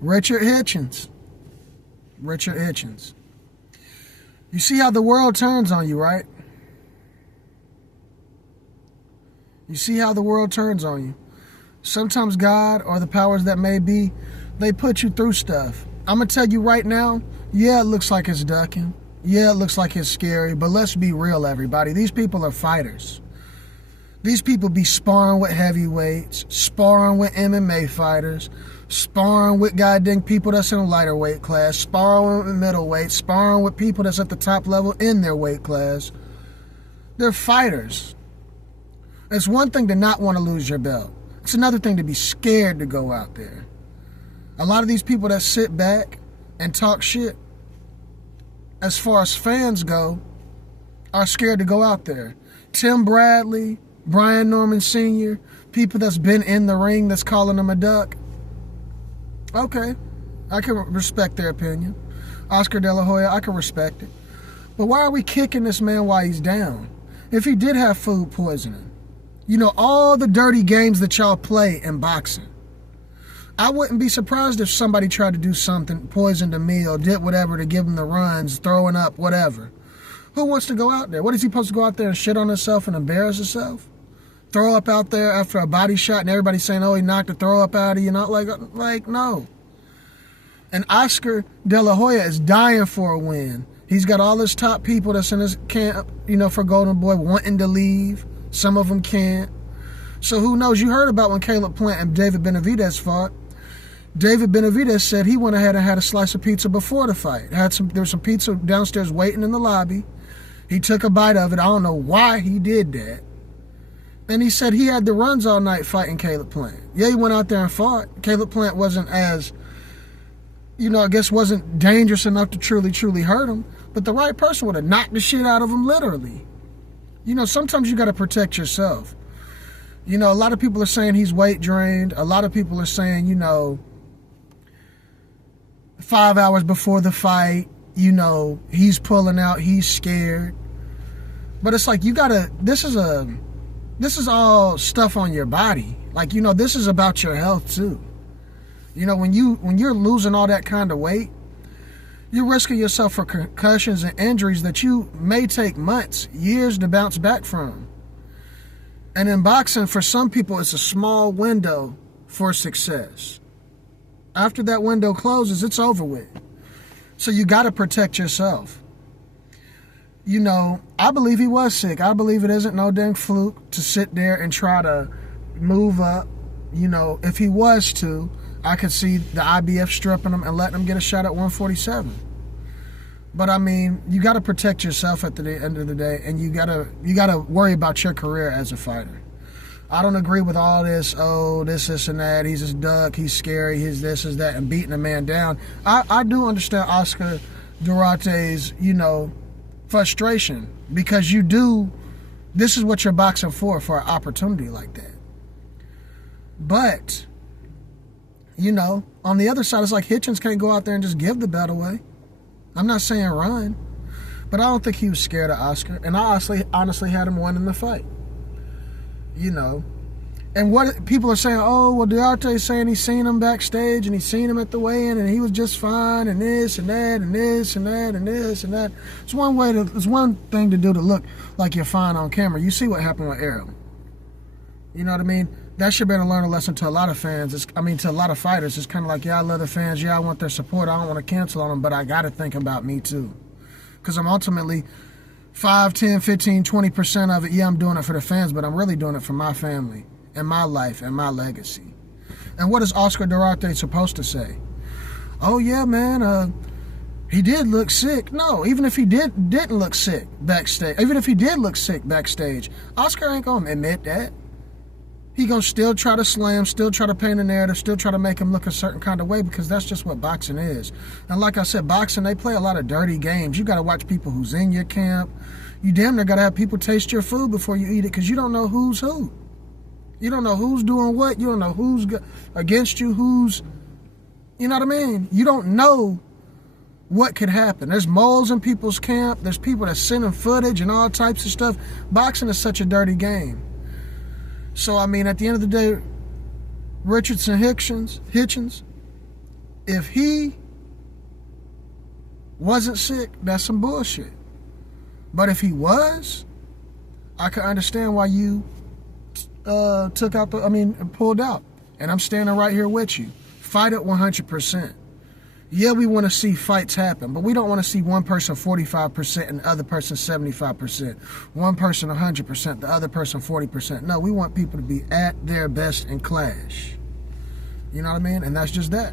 Richard Hitchins. Richard Hitchins. You see how the world turns on you, right? You see how the world turns on you. Sometimes God or the powers that may be, they put you through stuff. I'm going to tell you right now, yeah, it looks like it's ducking. Yeah, it looks like it's scary, but let's be real, everybody. These people are fighters. These people be sparring with heavyweights, sparring with MMA fighters, sparring with goddamn people that's in a lighter weight class, sparring with middleweight, sparring with people that's at the top level in their weight class. They're fighters. It's one thing to not want to lose your belt. It's another thing to be scared to go out there. A lot of these people that sit back and talk shit, as far as fans go, are scared to go out there. Tim Bradley, Brian Norman Sr., people that's been in the ring that's calling them a duck. Okay, I can respect their opinion. Oscar De La Hoya, I can respect it. But why are we kicking this man while he's down? If he did have food poisoning, you know, all the dirty games that y'all play in boxing, I wouldn't be surprised if somebody tried to do something, poisoned a meal, did whatever to give him the runs, throwing up, whatever. Who wants to go out there? What is he supposed to go out there and shit on himself and embarrass himself? Throw up out there after a body shot and everybody saying, oh, he knocked the throw up out of you. Not like no. And Oscar De La Hoya is dying for a win. He's got all his top people that's in his camp, you know, for Golden Boy wanting to leave. Some of them can't. So who knows? You heard about when Caleb Plant and David Benavidez fought. David Benavidez said he went ahead and had a slice of pizza before the fight. There was some pizza downstairs waiting in the lobby. He took a bite of it. I don't know why he did that. And he said he had the runs all night fighting Caleb Plant. Yeah, he went out there and fought. Caleb Plant wasn't as, you know, I guess wasn't dangerous enough to truly hurt him. But the right person would have knocked the shit out of him, literally. You know, sometimes you got to protect yourself. You know, a lot of people are saying he's weight drained. A lot of people are saying, you know, 5 hours before the fight, you know, he's pulling out, he's scared. But it's like, you gotta, this is all stuff on your body. Like, you know, this is about your health too. You know, when you're losing all that kind of weight, you're risking yourself for concussions and injuries that you may take months, years to bounce back from. And in boxing, for some people, it's a small window for success. After that window closes, it's over with. So you got to protect yourself. You know, I believe he was sick. I believe it isn't no dang fluke to sit there and try to move up. You know, if he was to, I could see the IBF stripping him and letting him get a shot at 147. But I mean, you got to protect yourself at the end of the day, and you got to worry about your career as a fighter. I don't agree with all this, oh, this and that, he's a duck, he's scary, he's this, is that, and beating a man down. I do understand Oscar Durate's, you know, frustration, because this is what you're boxing for an opportunity like that. But, you know, on the other side, it's like Hitchins can't go out there and just give the belt away. I'm not saying run, but I don't think he was scared of Oscar, and I honestly had him winning the fight. You know, and what people are saying, oh, well, Duarte's saying he's seen him backstage and he's seen him at the weigh-in and he was just fine and this and that and this and that and this and that. It's one thing to do to look like you're fine on camera. You see what happened with Errol. You know what I mean? That should be a learning lesson to a lot of fans. To a lot of fighters. It's kind of like, yeah, I love the fans. Yeah, I want their support. I don't want to cancel on them, but I got to think about me too. Because I'm ultimately 5, 10, 15, 20% of it, yeah, I'm doing it for the fans, but I'm really doing it for my family and my life and my legacy. And what is Oscar Duarte supposed to say? Oh, yeah, man, he did look sick. No, even if he didn't look sick backstage, even if he did look sick backstage, Oscar ain't going to admit that. He going to still try to slam, still try to paint a narrative, still try to make him look a certain kind of way, because that's just what boxing is. And like I said, boxing, they play a lot of dirty games. You got to watch people who's in your camp. You damn near got to have people taste your food before you eat it, because you don't know who's who. You don't know who's doing what. You don't know who's against you, who's, you know what I mean? You don't know what could happen. There's moles in people's camp. There's people that's sending footage and all types of stuff. Boxing is such a dirty game. So, I mean, at the end of the day, Richardson Hitchins, If he wasn't sick, that's some bullshit. But if he was, I could understand why you pulled out. And I'm standing right here with you. Fight it 100%. Yeah, we want to see fights happen, but we don't want to see one person 45% and the other person 75%. One person 100%, the other person 40%. No, we want people to be at their best and clash. You know what I mean? And that's just that.